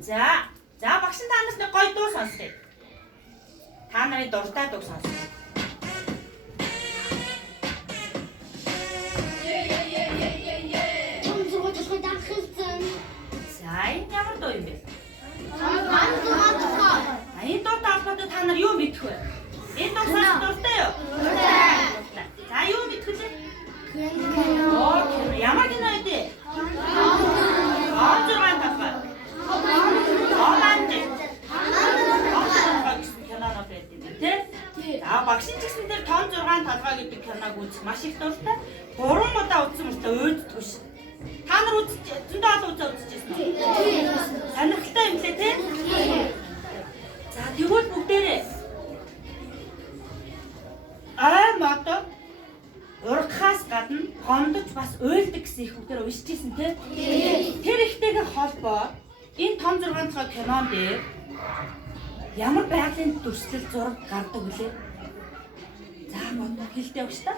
За багш та нараас нэг гоё дуу сонсъё. Та нарын дуртай дуу сонсъё. За энэ ямар дуу юм бэ? Энэ дуутай холбоотой та нар юу мэдэх вэ? Энэ дуу сонсох дуртай юу? Дуртай. За юу мэдэх вэ? Ямар кино вэ? Онцгой талбай. Киноноо байдаг тийм. За багшийн ч гэсэн тэр том 6 талбай гэдэг киног үзэх маш их дуртай. 3 удаа үзсэн мөртөө өөддгөө ш. Та нар зөндөө олон удаа үзчихсэн үү? Сонирхолтой юм лээ тийм. За тэгвэл бүгдээрээ мото урагхаас гадна гомдож бас уйлдаг гэсэн их бүгдээр уншижсэн тийм. Тэр ихтэйгээ холбоо энэ том 6 цагаан кинон дээр ямар байгалийн дүрслэл зураг гардаг вүлээ? За мото хэлтэй өгч та.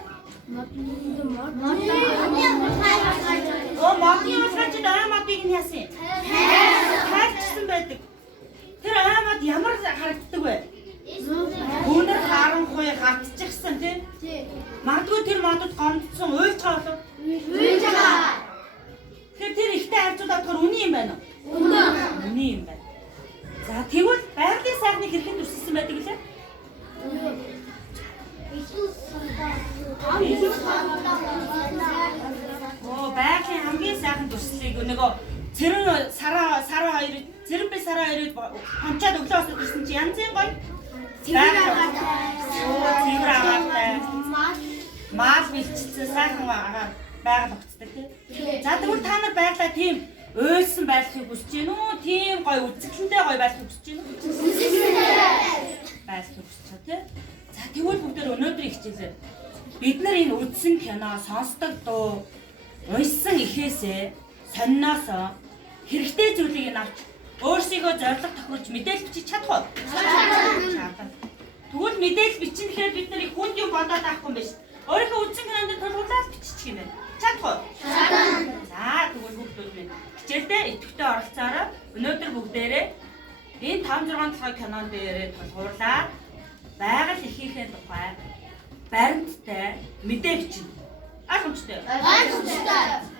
Модны урагч аймадыг нь яасан? Хайрчсан байдаг. Тэр аймад ямар харагддаг вэ? Өнөр харанхуй хатчихсан тийм. Магадгүй тэр модод гомдсон уйлж байгаа болов? Уйлж байгаа. Тэр ихтэй харьцуулаад болохоор үний юм байна уу? Үний юм байна. За тэгвэл байгалийн сайхныг хэрхэн дүрсэлсэн байдаг лээ? Байгалийн хамгийн сайхан дүрслэлийг нөгөө цэрэн сараа хоёр цэрэн би сараа хоёрыг хамчаад өглөөс ирсэн чи янзын гоё цэвэр агаартай мал бэлчилсэн сайхан агаар байгаль өгцдөг тийм. За тэгвэл та нар байглаа тийм уйлсан байхыг хүсэж гин үү? Тийм гоё үзэсгэлэнтэй гоё байхыг хүсэж гин үү? Байхыг хүсэж байгаа тийм. За тэгвэл бүгдээр өнөөдрийн хичээлээр бид нар энэ үзсэн кино, сонсдог дуу, уншсан ихээсээ сонноосоо хэрэгтэй зүйлийг нь авч өөрсдийгөө зорилго тохируулж мэдээлэл бичиж чадах уу? Чадах. Тэгвэл мэдээлэл бичин гэхээр бид нар их хүнд юм бодоод авахгүй юм биш. Өөрийнхөө үзсэн кинонд тулгуурлаад бичих юм байна. Чадах уу? Чадах. За тэгвэл бүгд минь хичээлдээ идэвхтэй оролцоороо өнөөдөр бүгдээрээ энэ 5-6 цагаан кинон дээрээ тулгуурлаад байгаль ихийнхээ тухай баримттай мэдээ бичнэ. Ойлгомжтой. Ойлгомжтой.